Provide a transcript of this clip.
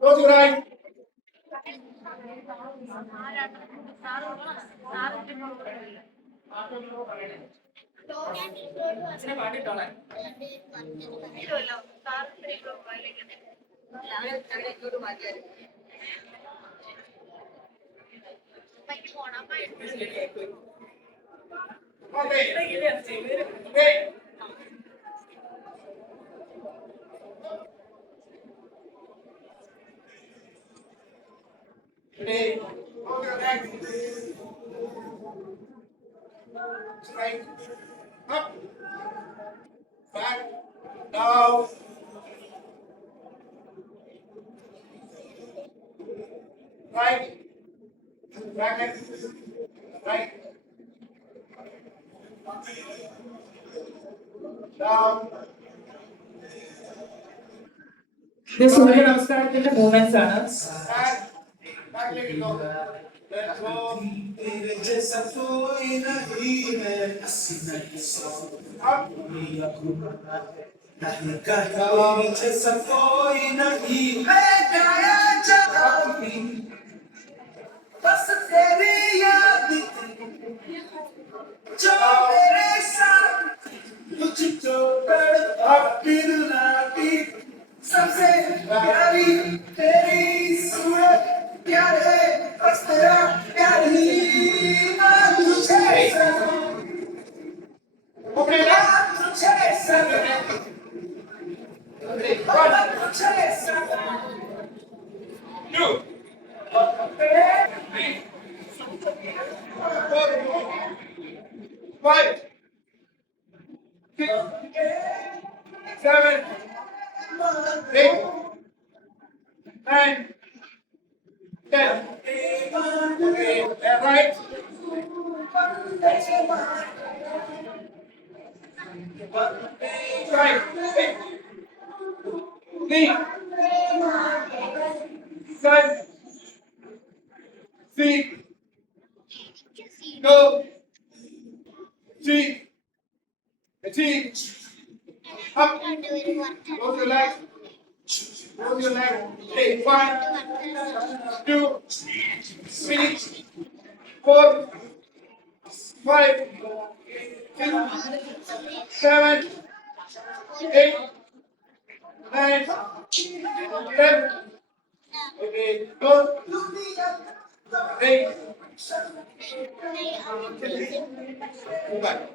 Close your eyes. Okay. Okay. Ready. Close your legs. Straight. Up. Back. Down. Right. Back. Right. Down. This Surya Namaskaraത്തിന്റെ movements ആണ്. Back. Back leg go. Let's go. Up. बस तेरी याद जो मेरे साथ मुझको तड़पाती रुलाती सबसे प्यारी तेरी सूरत प्यार है बस तेरा प्यार ही ना तुझे Okay. ना तुझे ना तुझे Two. Three. 4. 5. 6. 7. 8. 9. 10. Okay. Left, right. Right. Knee. Side. Feet. Go. Feet. Feet. Up. Close your legs. Close your legs. Okay. 1, 2, 3, 4, 5, 6, 7, 8, 9, 10. Okay. Go. 8. Go back.